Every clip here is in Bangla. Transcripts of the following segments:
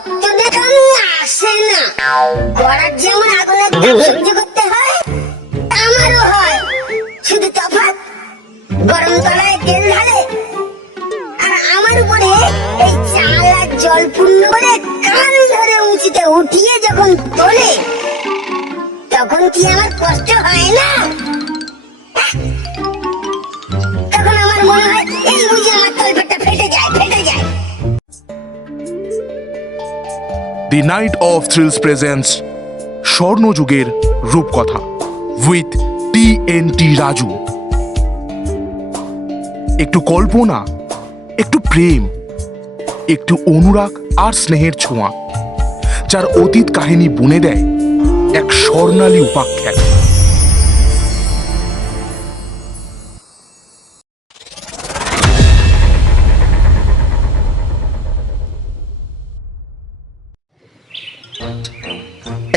রক্ত দেখানো আসে না। করার যেমন আগুনে সহ্য করতে হয়, আমারও হয়, শুধু তফাৎ গরম তলায় তেল ঢালে আর আমার উপরে এই চাল আর জল পূর্ণ করে কান ধরে উঁচুতে উঠিয়ে যখন তোলে, তখন কি আমার কষ্ট হয় না? তখন আমার মনে হয় এই বুঝে আমার তলপেটটা ফেটে যায়। The night of thrills presents স্বর্ণযুগের রূপকথা উইথ TNT রাজু। একটু কল্পনা, একটু প্রেম, একটু অনুরাগ আর স্নেহের ছোঁয়া, যার অতীত কাহিনী বুনে দেয় এক স্বর্ণালী উপাখ্যান।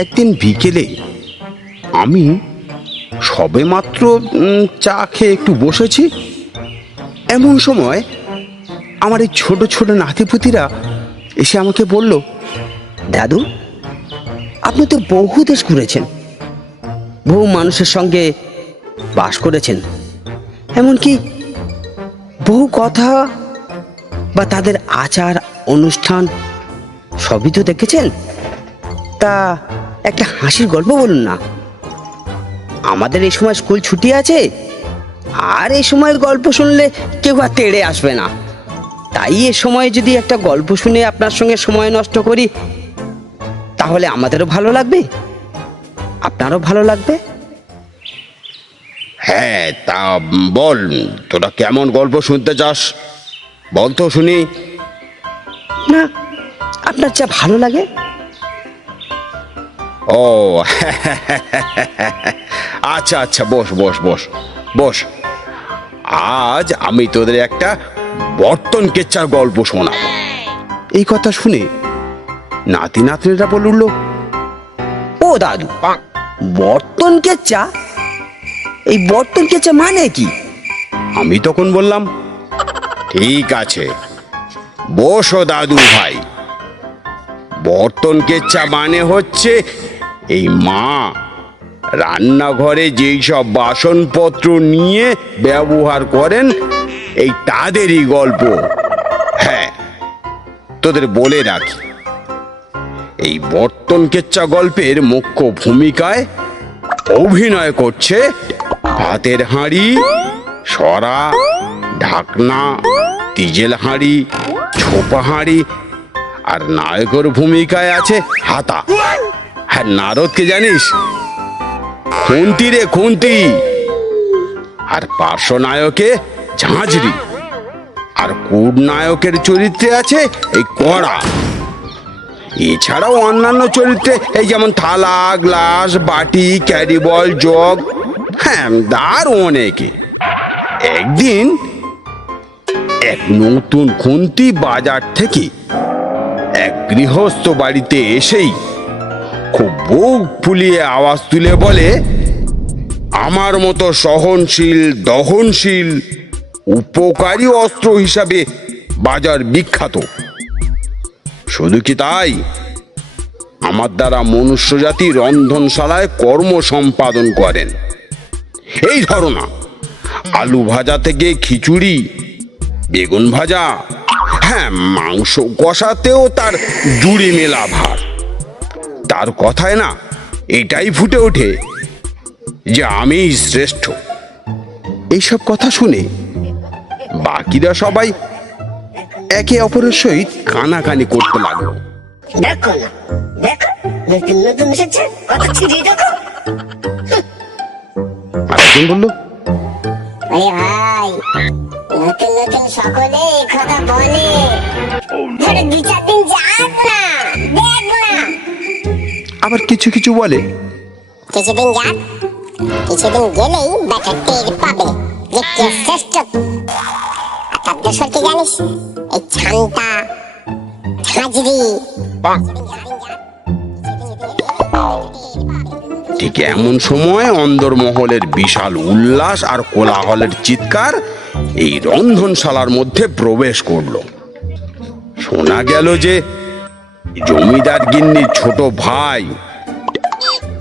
একদিন বিকেলে আমি সবেমাত্র চা খেয়ে একটু বসেছি, এমন সময় আমার এই ছোট ছোট নাতিপুতিরা এসে আমাকে বলল, দাদু, আপনি তো বহু দেশ ঘুরেছেন, বহু মানুষের সঙ্গে বাস করেছেন, এমনকি বহু কথা বা তাদের আচার অনুষ্ঠান সবই তো দেখেছেন। তা একটা হাসির গল্প বলুন না। আমাদের এই সময় স্কুল ছুটি আছে, আর এই সময়ের গল্প শুনলে কেউ আর তেড়ে আসবে না। তাই এ সময় যদি একটা গল্প শুনে আপনার সঙ্গে সময় নষ্ট করি, তাহলে আমাদেরও ভালো লাগবে, আপনারও ভালো লাগবে। হ্যাঁ, তা বল, তোরা কেমন গল্প শুনতে চাস বল তো শুনি। না, আপনার যা ভালো লাগে। ও আচ্ছা আচ্ছা, বস বস বস বস। আজ আমি তোদের একটা বর্তন কেচ্চার গল্প শোনাবো। এই কথা শুনে নাতি নাতনিরা বলে উঠল, ও দাদু, বর্তন কেচ্চা? এই বর্তন কেচ্চা মানে কি? আমি তখন বললাম, ঠিক আছে, বসো দাদু ভাই। বর্তন কেচ্চা মানে হচ্ছে এই মা রান্নাঘরে যেই সব বাসনপত্র নিয়ে ব্যবহার করেন, এই তাদেরই গল্প। হ্যাঁ, তোদের বলে রাখি, এই বর্তন কেচ্চা গল্পের মুখ্য ভূমিকায় অভিনয় করছে ভাতের হাঁড়ি, সরা, ঢাকনা, তিজেল হাঁড়ি, ছোপা হাঁড়ি, আর নায়কের ভূমিকায় আছে হাতা। হ্যাঁ, নারদকে জানিস? খুন্তি রে, খুন্তি। আর পার্শ্বনায়কে ঝাঁঝরি, আর কূট নায়কের চরিত্রে আছে এই কড়া। এছাড়াও অন্যান্য চরিত্রে এই যেমন থালা, গ্লাস, বাটি, ক্যারিবল, জগ, হ্যাঁ, আর অনেকে। একদিন এক নতুন খুন্তি বাজার থেকে এক গৃহস্থ বাড়িতে এসেই খুব বুক ফুলিয়ে আওয়াজ তুলে বলে, আমার মতো সহনশীল, দহনশীল, উপকারী অস্ত্র হিসাবে বাজার বিখ্যাত। শুধু কি তাই, আমার দ্বারা মনুষ্যজাতি রন্ধনশালায় কর্ম সম্পাদন করেন। এই ধরো না, আলু ভাজা থেকে খিচুড়ি, বেগুন ভাজা, হ্যাঁ, মাংস কষাতেও তার জুড়ি মেলা ভার। তার কথায় না এটাই ফুটে ওঠে যে আমি শ্রেষ্ঠ। এইসব কথা শুনে বাকিরা সবাই একে অপরের সহিত কানাকানি করতে লাগলো। দেখো না, দেখো, নতুন নতুন এসেছে, কত ছিড়িয়ে দেখো। আরেকজন বলল, আরে ভাই, নতুন নতুন সকলে এই কথা বলে, ধরে 2-4 দিন যাক না, দেখ না। আবার কিছু কিছু বলে, কিছুদিন যাক, কিছুদিন গেলেই ব্যাটা টের পাবে যে কে শ্রেষ্ঠ। আর তার দোষর কি জানিস? এই ছান্তা, ঝাঁঝরি। ঠিক এমন সময় অন্দরমহলের বিশাল উল্লাস আর কোলাহলের চিৎকার এই রন্ধনশালার মধ্যে প্রবেশ করলো। শোনা গেল যে জমিদার গিন্নির ছোট ভাই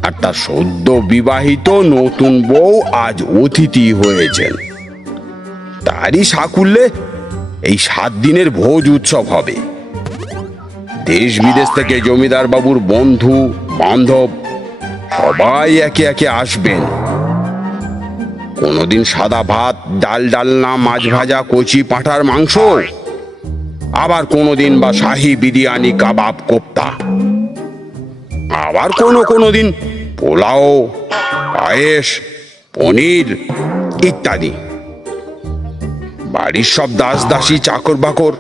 আর তার সদ্য বিবাহিত নতুন বউ আজ অতিথি হয়েছেন। তারই সাকুল্যে এই 7 দিনের ভোজ উৎসব হবে। দেশ বিদেশ থেকে জমিদার বাবুর বন্ধু বান্ধব সবাই একে একে আসবেন। কোনোদিন সাদা ভাত, ডাল ডালনা, মাছ ভাজা, কচি পাঁঠার মাংস, আবার কোনোদিন বা শাহী বিরিয়ানি, কাবাব, কোপ্তা, আবার কোনোদিন পোলাও, পায়েস, পনির ইত্যাদি। বাড়ির সব দাস দাসী, চাকর বাকর,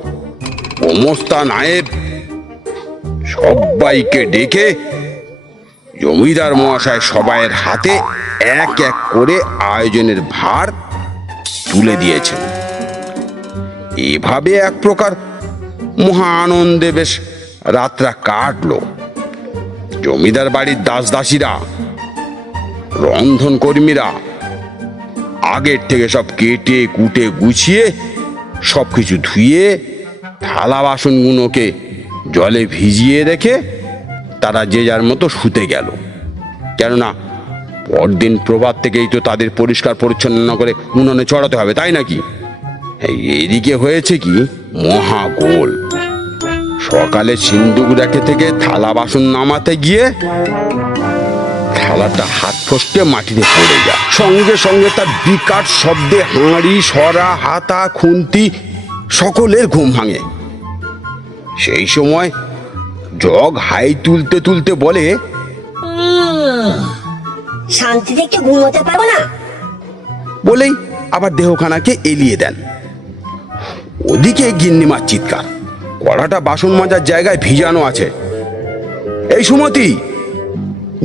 গোমস্তা, নায়েব সবাইকে ডেকে জমিদার মহাশয় সবাইয়ের হাতে এক এক করে আয়োজনের ভার তুলে দিয়েছেন। এভাবে এক প্রকার মহা আনন্দে বেশ রাতটা কাটলো। জমিদার বাড়ির দাস দাসীরা, রন্ধন কর্মীরা আগের থেকে সব কেটে কুটে গুছিয়ে সবকিছু ধুয়ে থালা বাসনগুলোকে জলে ভিজিয়ে রেখে তারা যে যার মতো শুতে গেল। কেননা পরদিন প্রভাত থেকেই তো তাদের পরিষ্কার পরিচ্ছন্ন করে উনুনে চড়াতে হবে, তাই নাকি? এদিকে হয়েছে কি মহা গোল। সকালে সিন্দুক রেখে থেকে থালা বাসন নামাতে গিয়ে থালাটা হাত ফসকে মাটিতে পড়ে যায়। সঙ্গে সঙ্গে তার বিকট শব্দে হাঁড়ি, সরা, হাতা, খুন্তি সকলের ঘুম ভাঙে। সেই সময় জগ হাই তুলতে তুলতে বলে, শান্তিতে একটু ঘুমোতে পারবো না? বলেই আবার দেহখানাকে এলিয়ে দেন। ওদিকে গিন্নিমার চিৎকার, কড়াটা বাসন মাজার জায়গায় ভিজানো আছে, এই সুমতি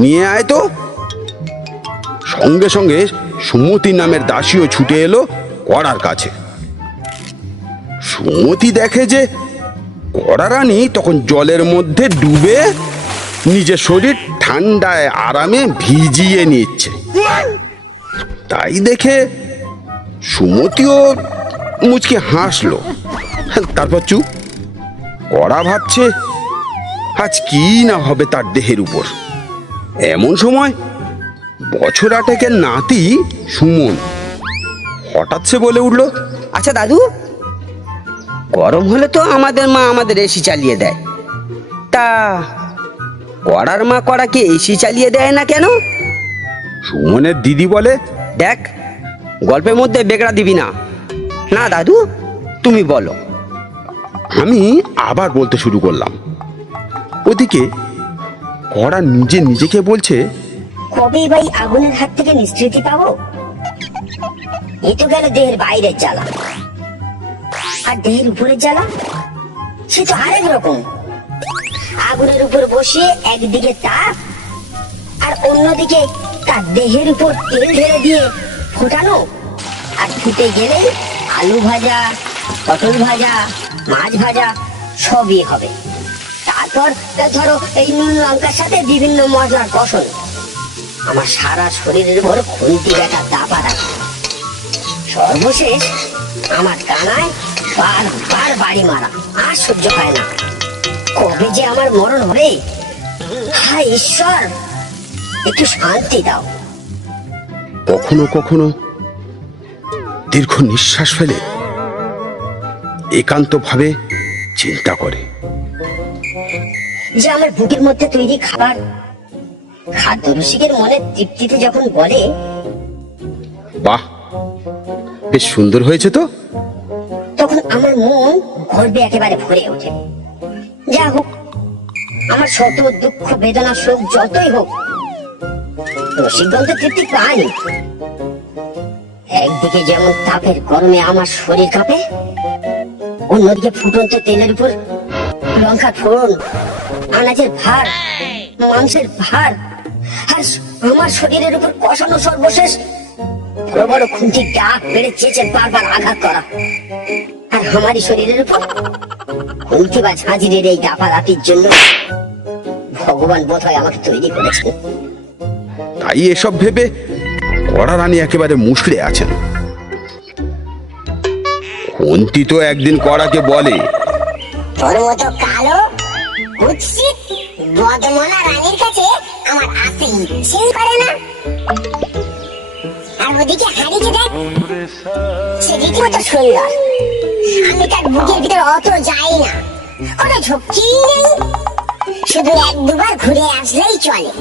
নিয়ে আয় তো। সঙ্গে সঙ্গে সুমতি নামের দাসীও ছুটে এলো কড়ার কাছে। সুমতি দেখে যে কড়া রানী তখন জলের মধ্যে ডুবে নিজের শরীর ঠান্ডায় আরামে ভিজিয়ে নিচ্ছে। তাই দেখে সুমতিও মুচকে হাসলো। তারপর চুপ। কড়া ভাবছে আজ কি না হবে তার দেহের উপর। এমন সময় বছর 8 নাতি সুমন হঠাৎ সে বলে উঠল, আচ্ছা দাদু, গরম হলে তো আমাদের মা আমাদের এসি চালিয়ে দেয়, তা কড়ার মা কড়াকে এসি চালিয়ে দেয় না কেন? সুমনের দিদি বলে, দেখ, গল্পের মধ্যে বেগড়া দিবি না। না দাদু, তুমি বলো। আমি আবার বলতে শুরু করলাম। ওদিকে কড়া নিজেকে বলছে, কবে ভাই আগুনের হাত থেকে নিষ্কৃতি পাবো? এ তো গেল দেহের বাইরের জ্বালা, আর দেহের উপরের জ্বালা সে তো আরেক রকম। আগুনের উপর বসিয়ে একদিকে তাপ আর অন্যদিকে তার দেহের উপর তেল ঢেলে দিয়ে ফোটানো, আর ফুটে গেলে আলু ভাজা, পটল ভাজা, মাছ ভাজা সবই হবে। তারপর ধরো এই নুন লঙ্কার সাথে বিভিন্ন মশলার কষন। আমার সারা শরীরের উপর খুন্তি দেখা দাপা রাখে। সর্বশেষ আমার কানায় বারবার বাড়ি মারা, আর সহ্য হয় না। কবে যে আমার মরণ হবে? হায় ঈশ্বর, একটু শান্তি দাও। কখনো কখনো দীর্ঘ নিঃশ্বাস ফেলে একান্তভাবে চিন্তা করে, যে আমার বুকের মধ্যে তৈরি খাবার খাদ্য রসিকের মনে তৃপ্তিতে যখন বলে, বাহ, বেশ সুন্দর হয়েছে তো, তখন আমার মন গর্বে একেবারে ভরে ওঠে। যা হোক, আমার শত দুঃখ বেদনা শোক যতই হোক, রসিকগণ তো তৃপ্তি পায়নি। একদিকে যেমন তাপের গরমে আমার শরীর কাঁপে, অন্যদিকে ফুটন্ত তেলের উপর লঙ্কার ফোড়ন, আনাজের ভার, মাংসের ভার, আর আমার শরীরের উপর কষানো সর্বশেষ বড় বড় খুঁটি ডাক পেড়ে চেঁচে বারবার আঘাত করা। আর আমারই শরীরের উপর খুঁটি বা ঝাঁঝিরের এই ডাপাডাপির জন্য ভগবান বোধহয় আমাকে তৈরি করেছেন। তাই এসব ভেবে কড়া রানী একেবারে মুষড়ে আছেন। কুন্তী তো একদিন কড়াকে বলে, তোর মতো কালো কুৎসিত বদমনা রানীর কাছে আমার আসতে ইচ্ছেই করে না। আর ওদিকে হাড়িকে দেখ, সে রীতিমতো সুন্দর। আমি তার বুকের ভিতর অত যাই না, কোনো ঝক্কিই নেই, শুধু এক দুবার ঘুরে আসলেই চলে।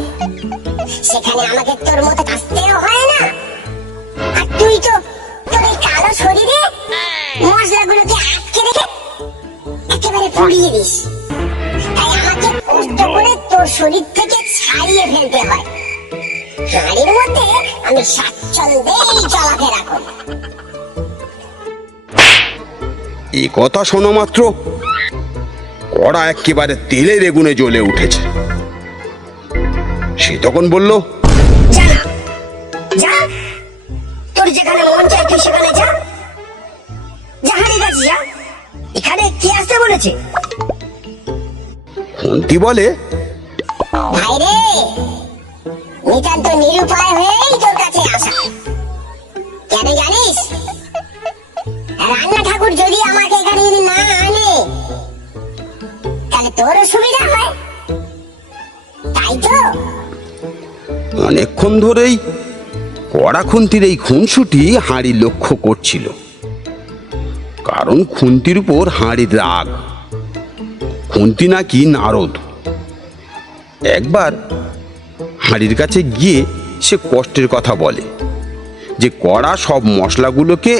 সেখানে আমাকে তোর মতো আসতেও হয় না। আর তুই তো তোর এই কালো শরীরে মশলাগুলোকে আটকে রেখে একেবারে পুড়িয়ে দিস। তাই আমাকে কষ্ট করে তোর শরীর থেকে ছাড়িয়ে ফেলতে হয়। হাড়ির মধ্যে আমি স্বাচ্ছন্দ্যেই চলাফেরা করি। এই কথা শোনা মাত্র কড়া একেবারে তেলে বেগুনে জ্বলে উঠেছে। সে তখন বলল, যা না, যা, তোর যেখানে মন চাই তুই সেখানে যা। হাড়ির কাছে যা, এখানে কে আসতে বলেছে? কুন্তি বলে, ভাই রে, নিতান্ত নিরুপায় হয়েই তোর কাছে আসা। কেন জানিস? রান্না ঠাকুর যদি আমাকে এখানে যদি না আনে, তাহলে তোরও সুবিধা হয়, তাই তো? অনেকক্ষণ ধরেই কড়া খুন্তির এই খুনসুটি হাঁড়ি লক্ষ্য করছিল, কারণ খুন্তির উপর হাঁড়ির রাগ। খুন্তি নাকি নারদ। একবার হাঁড়ির কাছে গিয়ে সে কষ্টের কথা বলে যে কড়া সব মশলাগুলোকে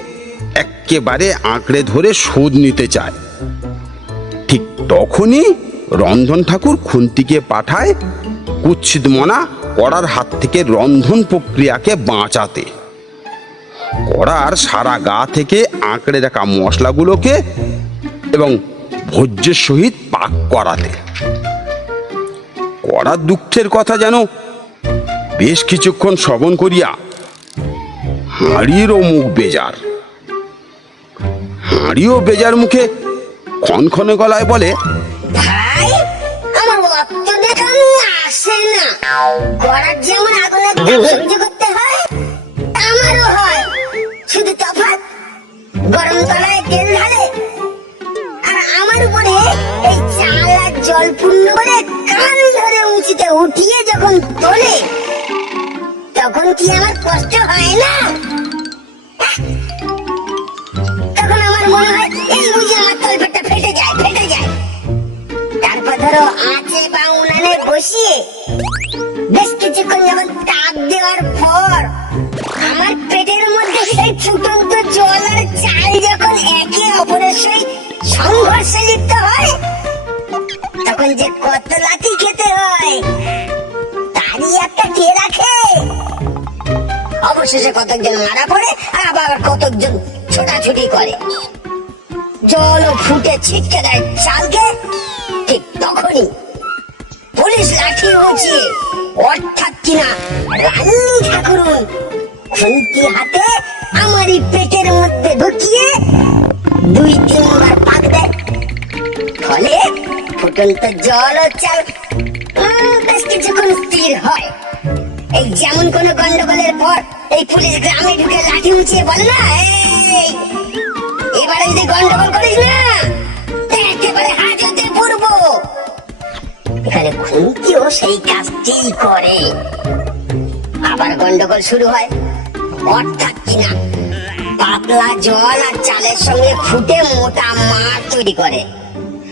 একেবারে আঁকড়ে ধরে শোধ নিতে চায়। ঠিক তখনই রন্ধন ঠাকুর খুন্তিকে পাঠায় কুৎসিত মনা কড়ার হাত থেকে রন্ধন প্রক্রিয়াকে বাঁচাতে, কড়ার সারা গা থেকে আঁকড়ে রাখা মশলাগুলোকে এবং ভোজ্যের সহিত পাক করাতে। কড়ার দুঃখের কথা যেন বেশ কিছুক্ষণ শ্রবণ করিয়া হাঁড়িরও মুখ বেজার। হাঁড়িও বেজার মুখে ক্ষণক্ষণে গলায় বলে, ভাই, আমার অত দেখানো আসে না। গড়ার যেমন আগুনে সহ্য করতে হয়, আমারও হয়, শুধু তফাৎ গরম তলায় তেল ঢালে আর আমার উপরে এই চাল আর জল পূর্ণ করে কান ধরে উঁচুতে উঠিয়ে যখন তোলে, তখন কি আমার কষ্ট হয় না? তখন আমার মনে হয় এই বুঝি আমার তলপেটটা ফেটে যায়, ফেটে যায়। তারপর ধরো আঁচে বা উনানে বসিয়ে বেশ কিছুক্ষণ যখন তাপ দেওয়ার পর আমার পেটের মধ্যে সেই ফুটন্ত জল আর চাল যখন একে অপরের সহিত সংঘর্ষে লিপ্ত হয়, তখন যে কত লাথি খেতে হয় তারই একটা কে রাখে। অবশেষে কতকজন মারা পড়ে আর আবার কতকজন ছোটাছুটি করে। জলও ফুটে ছিটকে দেয় চালকে। ঠিক তখনই পুলিশ লাঠি উঁচিয়ে অর্থাৎ কিনা রানী ঠাকুরুন খুন্তি হাতে আমারই পেটের মধ্যে ঢুকিয়ে 2-3 বার পাক দেয়। ফলে ফুটন্ত জল ও চাল বেশ কিছুক্ষণ স্থির হয়। এই যেমন কোন গন্ডগোলের পর এই পুলিশ গ্রামে ঢুকে লাঠি উঁচিয়ে বলে না, এই এবারে যদি গন্ডগোল করিস না একেবারে হাজতে পড়বো। এখানে খুন্তিও সেই কাজটি করে। আবার গন্ডগোল শুরু হয়, অর্থাৎ কিনা পাতলা জল আর চালের সঙ্গে ফুটে মোটা মার তৈরি করে।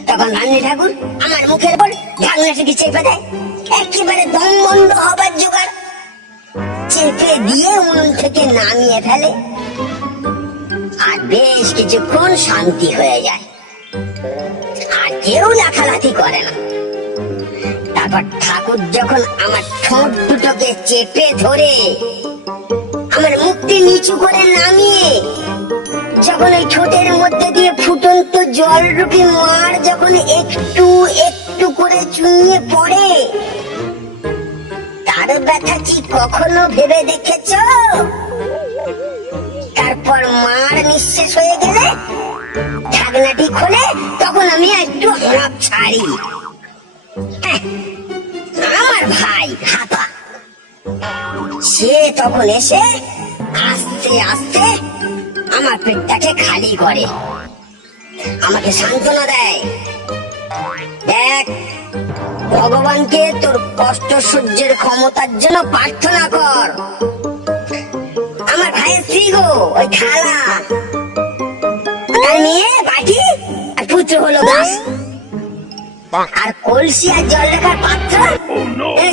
তখন রানী ঠাকুর আমার মুখের উপর ঢাকনাটাকে চেপে দেয়, একেবারে দম বন্ধ হবার জোগাড়। চেপে দিয়ে উনুন থেকে নামিয়ে ফেলে আর বেশ কিছুক্ষণ শান্তি হয়ে যায়। আর কেউ লাথালাথি করে না। তারপর ঠাকুর যখন আমার ঠোঁট দুটোকে চেপে ধরে আমার মুখটি নিচু করে নামিয়ে যখন ওই ঠোঁটের মধ্যে দিয়ে ফুটন্ত জলরূপী মার যখন একটু একটু করে চুইয়ে পড়ে, তার ব্যথা কি কখনো ভেবে দেখেছ? তারপর মার নিঃশেষ হয়ে গেলে ঢাকনাটি খোলে, তখন আমি একটু হাঁপ ছাড়ি। আমার ভাই হাতা সে তখন এসে আস্তে আস্তে আমার পেটটাকে খালি করে, আমাকে সান্ত্বনা দেয় দেখ, ভগবানকে তোর কষ্ট সহ্যের ক্ষমতার জন্য প্রার্থনা কর। আমার ভাইয়ের স্ত্রী গো, ওই খালা, তার মেয়ে বাটি আর পুত্র হলো দাস, আর কলসি আর জল রাখার পাত্র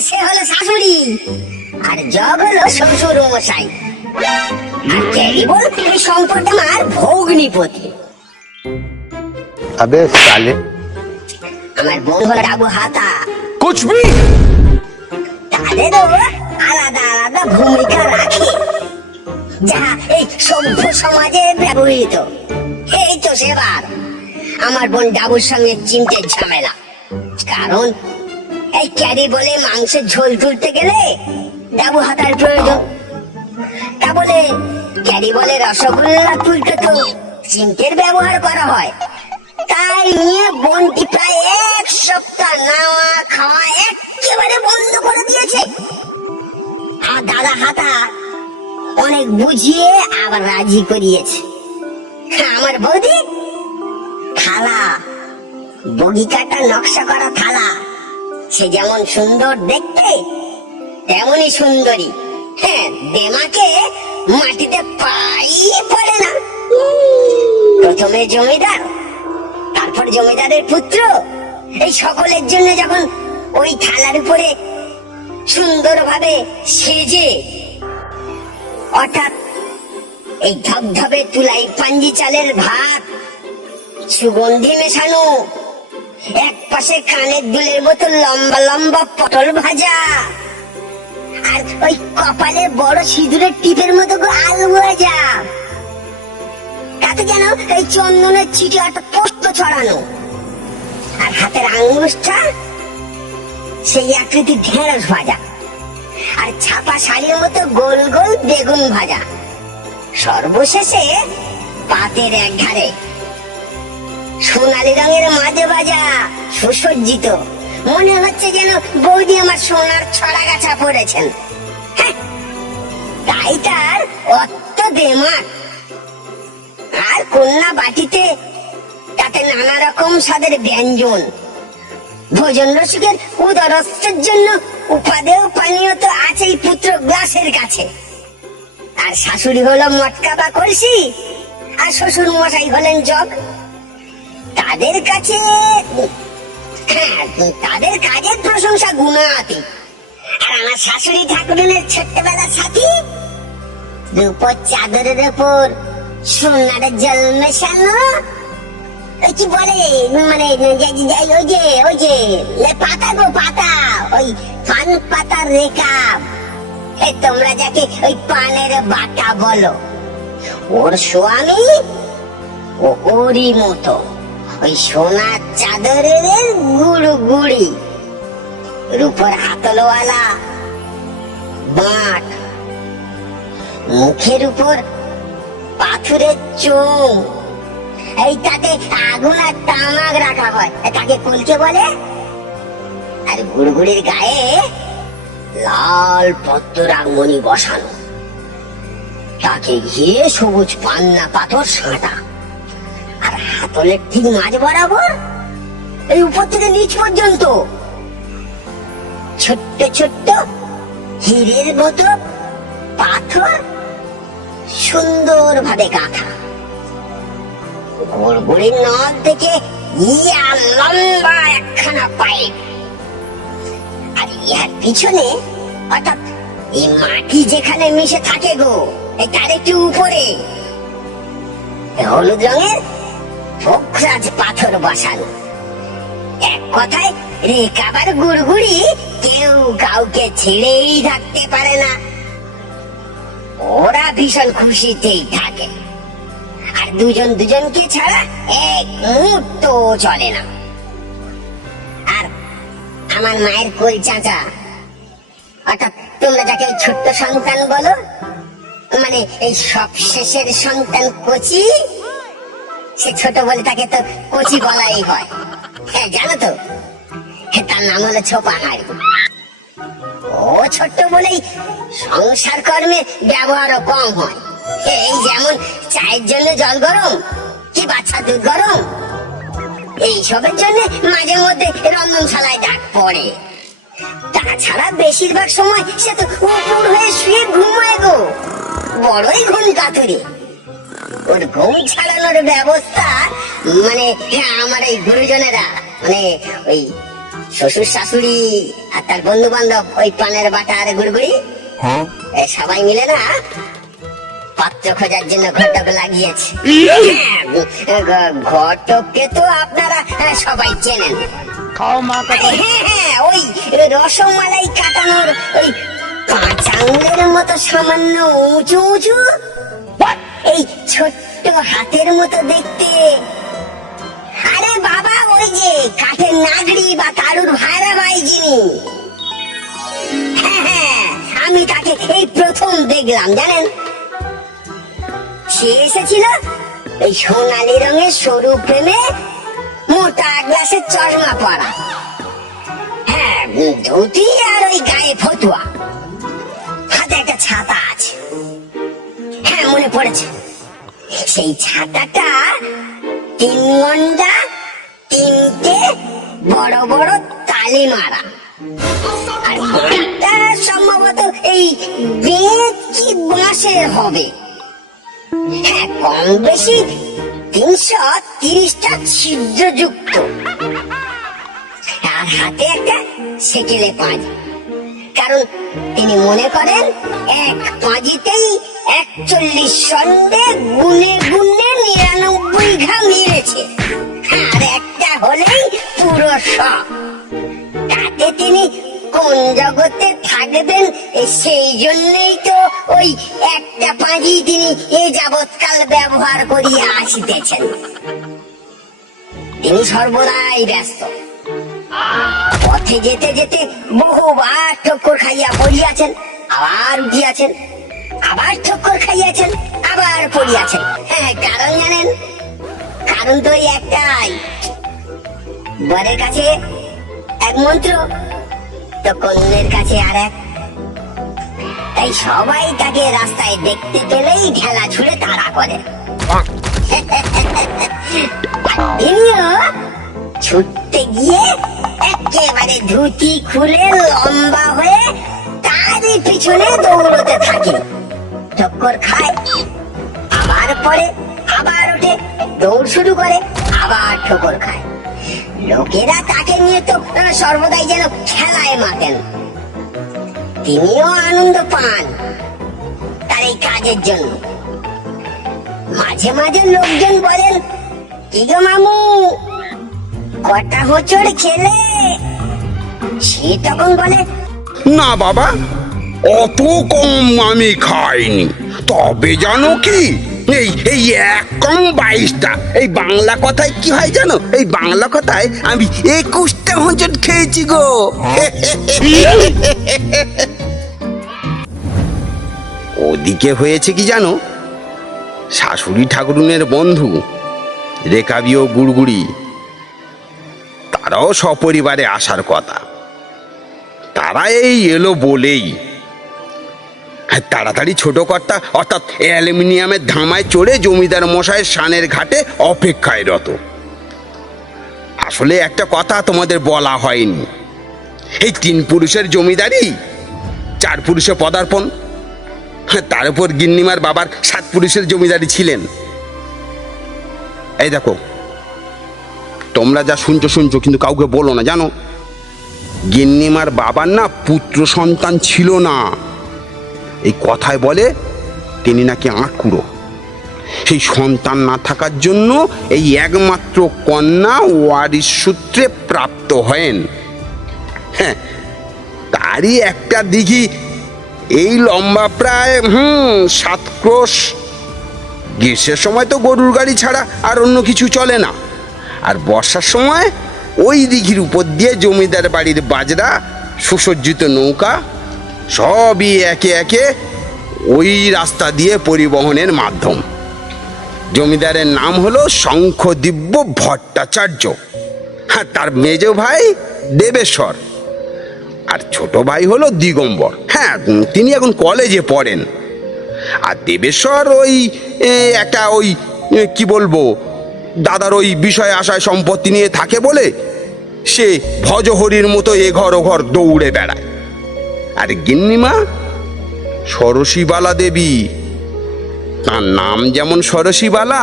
সে হলো শাশুড়ি, আর জগ হলো শ্বশুর মশাই, আর কেবল এই সম্পদ আমার ভগ্নিপতি। আবে সালে, আমার বোন হলো ডাবু হাতা। कुछ भी তাদেরও আলাদা আলাদা ভূমিকা রাখে, যা এই সভ্য সমাজে ব্যবহৃত। এই তো সেবার আমার বোন ডাবুর সঙ্গে চিমটের ঝামেলা, কারণ এই ক্যারি বলে মাংসের ঝোল তুলতে গেলে ডাবু হাতার প্রয়োজন। তা বলে ক্যারি বলে রসগোল্লা তুলতে তো চিমটের ব্যবহার করা হয়। তাই নিয়ে বোনটি প্রায় 1 সপ্তাহ নাওয়া খাওয়া একেবারে বন্ধ করে দিয়েছে। আর দাদা হাতা অনেক বুঝিয়ে আবার রাজি করিয়েছে। আমার বৌদি থালা, বগি কাটা নকশা করা থালা, সে যেমন সুন্দর দেখতে তেমনই সুন্দরী। হ্যাঁ, দেমাকে মাটিতে পাই পড়ে না। প্রথমে জমিদার, তারপর জমিদারের পুত্র, এই সকলের জন্য যখন ওই থালার উপরে সুন্দরভাবে সেজে, অর্থাৎ এই ধবধবে তুলাই পাঞ্জি চালের ভাত, সুগন্ধি মেশানো, এক পাশে কানের দুলের মতো লম্বা লম্বা পটল ভাজা, আর ওই কপালে বড় সিঁদুরের টিপের মতো আলু ভাজা, তাতে যেন এই চন্দনের ছিটে একটা পোস্ত ছড়ানো, আর হাতের আঙ্গুশটা সেই আকৃতি ঢেঁড়স ভাজা, আর ছাপা শাড়ির মতো গোল গোল বেগুন ভাজা, সর্বশেষে পাতের এক ধারে সোনালী রঙের মাঝে ভাজা, সুসজ্জিত। মনে হচ্ছে যেন বৌদি আমার সোনার ছড়া গাছা পড়েছেন। হ্যাঁ, তাই তার অত দেমাক। আর কন্যা বাটিতে তাতে নানা রকম স্বাদের ব্যঞ্জন। ভোজন রসিকের উদরস্থের জন্য উপাদেয় পানীয় তো আছেই পুত্র গ্লাসের কাছে। আর শাশুড়ি হলো মটকা বা কলসি, আর শ্বশুর মশাই হলেন জগ। তাদের কাছে, হ্যাঁ, তাদের কাজের প্রশংসা গুণাতি। আর আমার শাশুড়ি ঠাকুরনের ছোট্টবেলার সাথী, রূপর চাদরের উপর সোনার জল মেশানো, ওই কি বলে, মানে ওই যে পাতা গো পাতা, ওই পান পাতার রেকাব, তোমরা যাকে ওই পানের বাটা বলো, ওর স্বামী ও ওরই মতো ওই সোনার চাদরের গুড়গুড়ি, রূপর হাতলওয়ালা বাঁট, মুখের উপর পাথরের চোখ, এই তাতে আগুন আর তামাক রাখা হয়, তাকে কলকে বলে। আর গুড়গুড়ির গায়ে লাল পদ্মরাগমণি বসানো, তাকে ঘিরে সবুজ পান্না পাথর সাঁটা, আর হাতলের ঠিক মাঝ বরাবর এই উপর থেকে নিচ পর্যন্ত ছোট্ট ছোট্ট হীরের মতো পাথর সুন্দর ভাবে গাঁথা। গুড়গুড়ির নল থেকে ইয়া লম্বা একখানা পাইপ, আর ইহার পিছনে, অর্থাৎ এই মাটি যেখানে মিশে থাকে গো, এই তার একটু উপরে হলুদ রঙের পোখরাজ পাথর বসানো। এক কথায় রেখাবার গুড়গুড়ি কেউ কাউকে ছেড়েই থাকতে পারে না। ওরা ভীষণ খুশিতেই থাকে, আর দুজন দুজনকে ছাড়া এক মুহূর্ত চলে না। আর আমার মায়ের কোল চাচা, অর্থাৎ তোমরা যাকে ছোট্ট সন্তান বলো, মানে এই সব শেষের সন্তান কচি, সে ছোট বলে তাকে তো কচি বলাই হয়। হ্যাঁ, জানো তো, তার নাম হলো ছোপাহাড়ি। ও ছোট্ট বলেই সংসার কর্মে ব্যবহারও কম হয়। এই যেমন চায়ের জন্য জল গরম, কি বাচ্চা দুধ গরম, এইসবের জন্য মাঝে মধ্যে রন্ধনশালায় ডাক পড়ে। তাছাড়া বেশিরভাগ সময় সে তো উপর হয়ে শুয়ে ঘুমায় গো, বড়ই ঘুম কাতুরে। ওর ঘুম ছাড়ানোর ব্যবস্থা মানে আমার এই গুরুজনেরা, মানে ওই শ্বশুর শাশুড়ি আর তার বন্ধু বান্ধব, ওই পানের বাটা আর গুড়গুড়ি সবাই মিলে না পাত্র খোঁজার জন্য ঘটক লাগিয়েছে। ঘটককে তো আপনারা সবাই চেনেন। হ্যাঁ, ওই রসমালাই কাটানোর ওই 5 আঙ্গুলের মতো সামান্য উঁচু উঁচু, এই ছোট্ট হাতের মতো দেখতে। আরে বাবা, ওই যে কাঠের নাগড়ি বা কারুর ভাইরা ভাই যিনি, হ্যাঁ, আমি তাকে এই প্রথম দেখলাম জানেন। সে এসেছিল এই সোনালি রঙের সরু প্রেমে, মোটা গ্লাসের চশমা পরা, হ্যাঁ, ধুতি আর ওই গায়ে ফতুয়া, হাতে একটা ছাতা আছে। হ্যাঁ, মনে পড়েছে, সেই ছাতাটা 3 ঘন্টা 3টে বড় বড় তালি মারা, আর ঘরটা সম্ভবত এই বেত কি বাঁশের হবে। হ্যাঁ, কম বেশি 330টা ছিদ্রযুক্ত, আর হাতে একটা সেকেলে পাঁজি, কারণ তিনি মনে করেন এক পাঁজিতেই 41 সন্ডে গুনে গুনে 99 ঘা মেরেছে, আর একটা হলেই পুরো সব। তাতে তিনি কোন জগতে থাকবেন, সেই জন্যই তো ওই একটা পাঁজি তিনি এ যাবৎকাল ব্যবহার করিয়া আসিতেছেন। তিনি সর্বদাই ব্যস্ত, পথে যেতে যেতে বহুবার ঠক্কর খাইয়া পড়িয়াছেন, আবার উঠিয়াছেন, আবার ঠক্কর খাইয়াছেন, আবার পড়িয়াছেন। হ্যাঁ, কারণ জানেন, কারণ তো ওই একটাই, বরের কাছে এক মন্ত্র তো কন্যের কাছে আর এক। তাই সবাই তাকে রাস্তায় দেখতে পেলেই ঢেলা ছুঁড়ে তাড়া করে। তিনিও ছুটতে গিয়ে একেবারে ধুতি খুলে লম্বা হয়ে তারই পিছনে দৌড়তে থাকে। ঠক্কর খায়, আবার পড়ে, আবার ওঠে, দৌড় শুরু করে, আবার ঠোকর খায়। লোকেরা তাকে নিয়ে তো সর্বদাই যেন খেলায় মাতেন। তিনিও আনন্দ পান তার এই কাজের জন্য। মাঝে মাঝে লোকজন বলেন, কি গো মামু, কটা হোঁচড় খেলে? সে তখন বলে, না বাবা, অত কম আমি খাইনি, তবে জানো কি, এই এই 1 কম 22টা। এই বাংলা কথায় কি হয় জানো, এই বাংলা কথায় আমি 21টা হোঁচট খেয়েছি গো। ওদিকে হয়েছে কি জানো, শাশুড়ি ঠাকুরুনের বন্ধু রেকাবি ও গুড়গুড়ি, তারাও সপরিবারে আসার কথা। তারা এই এলো বলেই তাড়াতাড়ি ছোট কর্তা অর্থাৎ অ্যালুমিনিয়ামের ধামায় চড়ে জমিদার মশাইয়ের সানের ঘাটে অপেক্ষায় রত। আসলে একটা কথা তোমাদের বলা হয়নি, এই 3 পুরুষের জমিদারি 4 পুরুষে পদার্পণ, তার উপর গিন্নিমার বাবার 7 পুরুষের জমিদারি ছিলেন। এই দেখো, তোমরা যা শুনছো কিন্তু কাউকে বলো না, জানো গিন্নিমার বাবার না পুত্র সন্তান ছিল না। এই কথায় বলে তিনি নাকি আঁটকুড়ো। সেই সন্তান না থাকার জন্য এই একমাত্র কন্যা ওয়ারিশ সূত্রে প্রাপ্ত হয়েন। হ্যাঁ, তারই একটা দিঘি এই লম্বা প্রায় 7 ক্রোশ। গ্রীষ্মের সময় তো গরুর গাড়ি ছাড়া আর অন্য কিছু চলে না, আর বর্ষার সময় ওই দিঘির উপর দিয়ে জমিদার বাড়ির বাজরা, সুসজ্জিত নৌকা সবই একে একে ওই রাস্তা দিয়ে পরিবহনের মাধ্যম। জমিদারের নাম হলো শঙ্খদিব্য ভট্টাচার্য, হ্যাঁ, তার মেজ ভাই দেবেশ্বর, আর ছোট ভাই হলো দিগম্বর। হ্যাঁ, তিনি এখন কলেজে পড়েন। আর দেবেশ্বর ওই একটা ওই কি বলবো দাদার ওই বিষয় আশায় সম্পত্তি নিয়ে থাকে বলে সে ভজহরির মতো এ ঘর ও ঘর দৌড়ে বেড়ায়। আর গিন্নিমা ষোড়শীবালা দেবী, তার নাম যেমন ষোড়শীবালা,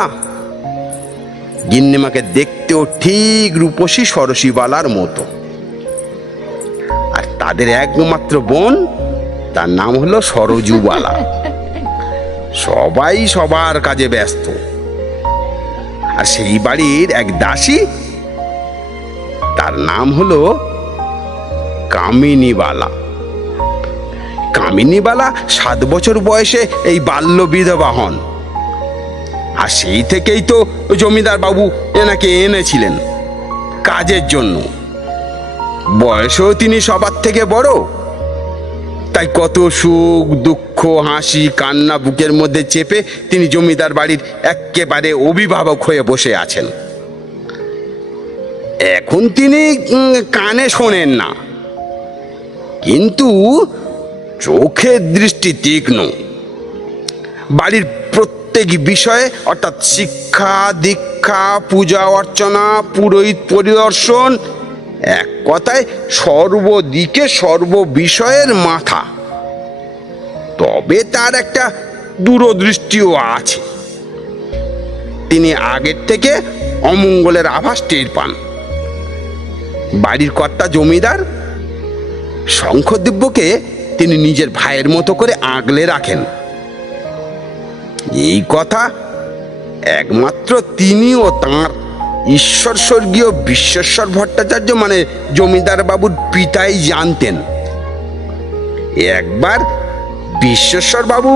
গিন্নিমাকে দেখতেও ঠিক রূপসী ষোড়শীবালার মতো। আর তাদের একমাত্র বোন, তার নাম হলো সরজুবালা। সবাই সবার কাজে ব্যস্ত। আর সেই বাড়ির এক দাসী, তার নাম হলো কামিনীবালা। কামিনীবালা 7 বছর বয়সে এই বাল্য বিধবা হন। আর সেই থেকেই তো জমিদার বাবু এনাকে এনেছিলেন কাজের জন্য। বয়সেও তিনি সবার থেকে বড়, তাই কত সুখ দুঃখ হাসি কান্না বুকের মধ্যে চেপে তিনি জমিদার বাড়ির একেবারে অভিভাবক হয়ে বসে আছেন। এখন তিনি কানে শোনেন না, কিন্তু চোখের দৃষ্টি তীক্ষ্ণ। বাড়ির প্রত্যেক বিষয়ে, অর্থাৎ শিক্ষা দীক্ষা পূজা অর্চনা পুরোহিত পরিদর্শন, এক কথায় সর্বদিকে সর্ববিষয়ের মাথা। তবে তার একটা দূরদৃষ্টিও আছে। তিনি আগের থেকে অমঙ্গলের আভাস টের পান। বাড়ির কর্তা জমিদার শঙ্খদিব্যকে তিনি নিজের ভাইয়ের মতো করে আগলে রাখেন। এই কথা একমাত্র তিনি ও তাঁর ঈশ্বর স্বর্গীয় বিশ্বেশ্বর ভট্টাচার্য মানে জমিদার বাবুর পিতাই জানতেন। একবার বিশ্বেশ্বর বাবু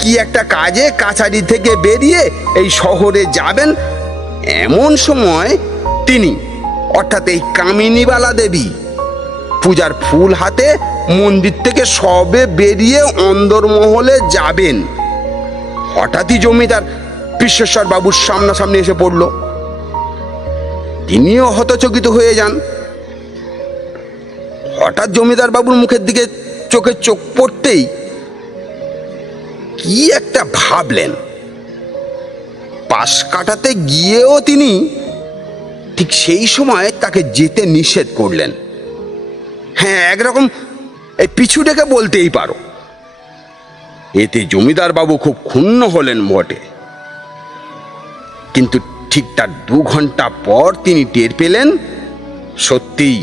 কি একটা কাজে কাছারি থেকে বেরিয়ে এই শহরে যাবেন, এমন সময় তিনি, অর্থাৎ এই কামিনীবালা দেবী, পূজার ফুল হাতে মন্দির থেকে সবে বেরিয়ে অন্দরমহলে যাবেন। হঠাৎই জমিদার বিশ্বেশ্বর বাবুর সামনাসামনি এসে পড়ল। তিনিও হতচকিত হয়ে যান। হঠাৎ জমিদার বাবুর মুখের দিকে চোখে চোখ পড়তেই কি একটা ভাবলেন। পাশ কাটাতে গিয়েও তিনি ঠিক সেই সময় তাকে যেতে নিষেধ করলেন। হ্যাঁ, একরকম এই পিছু ডেকে বলতেই পারো। এতে জমিদার বাবু খুব ক্ষুণ্ণ হলেন বটে, কিন্তু ঠিক তার 2 ঘন্টা পর তিনি টের পেলেন সত্যিই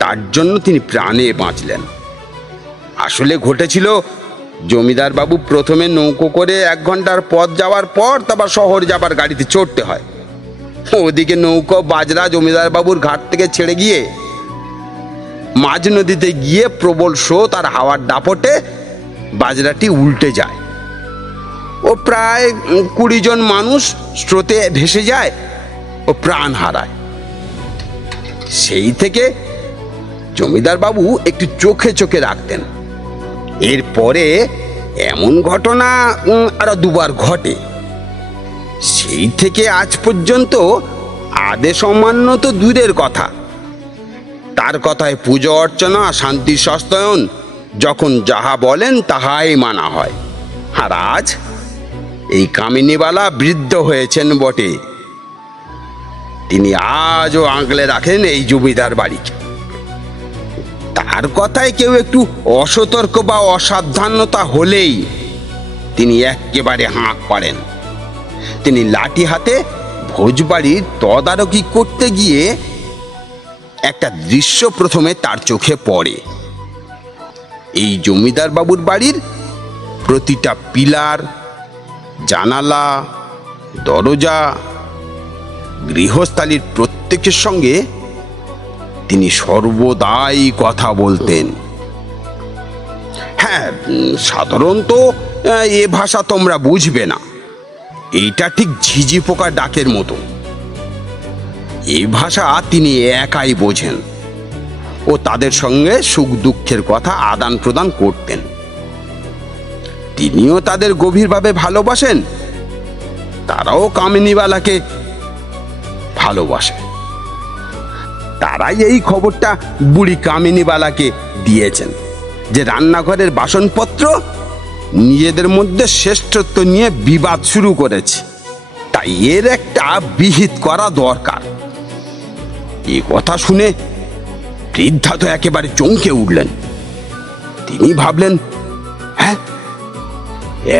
তার জন্য তিনি প্রাণে বাঁচলেন। আসলে ঘটেছিল, জমিদার বাবু প্রথমে নৌকো করে 1 ঘন্টার পথ যাওয়ার পর তারপর শহর যাবার গাড়িতে চড়তে হয়। ওদিকে নৌকো বাজরা জমিদার বাবুর ঘাট থেকে ছেড়ে গিয়ে মাঝ নদীতে গিয়ে প্রবল স্রোত আর হাওয়ার দাপটে বাজরাটি উল্টে যায়। ও প্রায় 20 জন মানুষ স্রোতে ভেসে যায় ও প্রাণ হারায়। সেই থেকে জমিদার বাবু একটু চোখে চোখে রাখতেন। এরপরে এমন ঘটনা আরো 2 বার ঘটে। সেই থেকে আজ পর্যন্ত আদেশ অমান্য তো দূরের কথা, তার কথায় পুজো অর্চনা শান্তি সস্তায়ন যখন যাহা বলেন তাহাই মানা হয়। আর আজ এই কামিনীবালা বৃদ্ধ হয়েছেন বটে, তিনি আজও আগলে রাখেন এই জমিদার বাড়িকে। তার কথায় কেউ একটু অসতর্ক বা অসাবধানতা হলেই তিনি একেবারে হাঁক পাড়েন। তিনি লাঠি হাতে ভোজবাড়ির তদারকি করতে গিয়ে একটা দৃশ্য প্রথমে তার চোখে পড়ে। এই জমিদার বাবুর বাড়ির প্রতিটা পিলার, জানালা, দরজা, গৃহস্থালির প্রত্যেকের সঙ্গে তিনি সর্বদাই কথা বলতেন। হ্যাঁ, সাধারণত এ ভাষা তোমরা বুঝবে না, এইটা ঠিক ঝিঝি পোকা ডাকের মতো। এই ভাষা তিনি একাই বোঝেন ও তাদের সঙ্গে সুখ দুঃখের কথা আদান প্রদান করতেন। তিনিও তাদের গভীরভাবে ভালোবাসেন, তারাও কামিনীবালাকে ভালোবাসে। তারাই এই খবরটা বুড়ি কামিনীবালাকে দিয়েছেন যে রান্নাঘরের বাসনপত্র নিজেদের মধ্যে শ্রেষ্ঠত্ব নিয়ে বিবাদ শুরু করেছে। তাই এর একটা বিহিত করা দরকার। এ কথা শুনে বৃদ্ধা তো একেবারে চমকে উঠলেন। তিনি ভাবলেন, হ্যাঁ,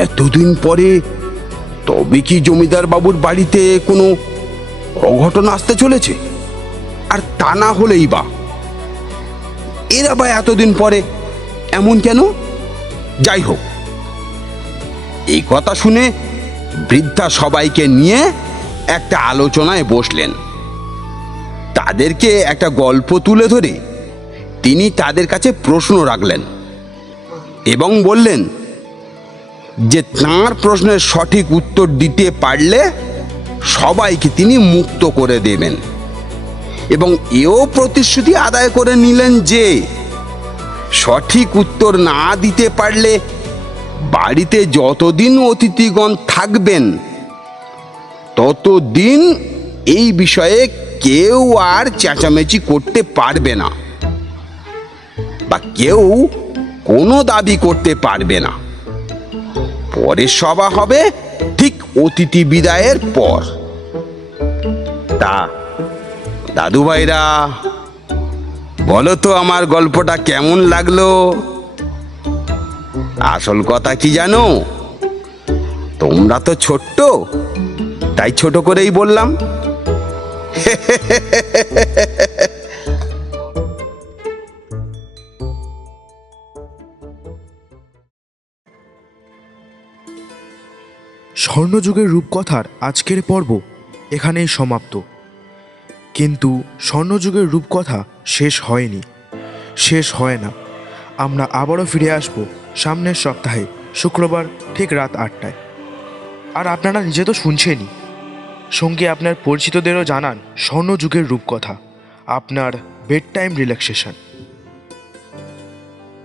এতদিন পরে তবে কি জমিদার বাবুর বাড়িতে কোনো অঘটন আসতে চলেছে? আর তা না হলেই বা এরা বা এতদিন পরে এমন কেন? যাই হোক, এই কথা শুনে বৃদ্ধা সবাইকে নিয়ে একটা আলোচনায় বসলেন। তাদেরকে একটা গল্প তুলে ধরে তিনি তাদের কাছে প্রশ্ন রাখলেন এবং বললেন যে তাঁর প্রশ্নের সঠিক উত্তর দিতে পারলে সবাইকে তিনি মুক্ত করে দেবেন, এবং এও প্রতিশ্রুতি আদায় করে নিলেন যে সঠিক উত্তর না দিতে পারলে বাড়িতে যতদিন অতিথিগণ থাকবেন ততদিন এই বিষয়ে কেউ আর চেঁচামেচি করতে পারবে না বা কেউ কোনো দাবি করতে পারবে না। পরের সভা হবে ঠিক অতিথি বিদায়ের পর। তা দাদু ভাইরা, বলো তো আমার গল্পটা কেমন লাগলো? আসল কথা কি জানো, তোমরা তো ছোট্ট, তাই ছোট করেই বললাম। স্বর্ণযুগের রূপকথার আজকের পর্ব এখানেই সমাপ্ত। কিন্তু স্বর্ণযুগের রূপকথা শেষ হয়নি, শেষ হয় না। আমরা আবারও ফিরে আসব সামনের সপ্তাহে শুক্রবার ঠিক রাত 8টায়। আর আপনারা নিজে তো শুনছেনই, সঙ্গে আপনার পরিচিতদেরও জানান স্বর্ণযুগের রূপকথা, আপনার বেড টাইম রিল্যাক্সেশন।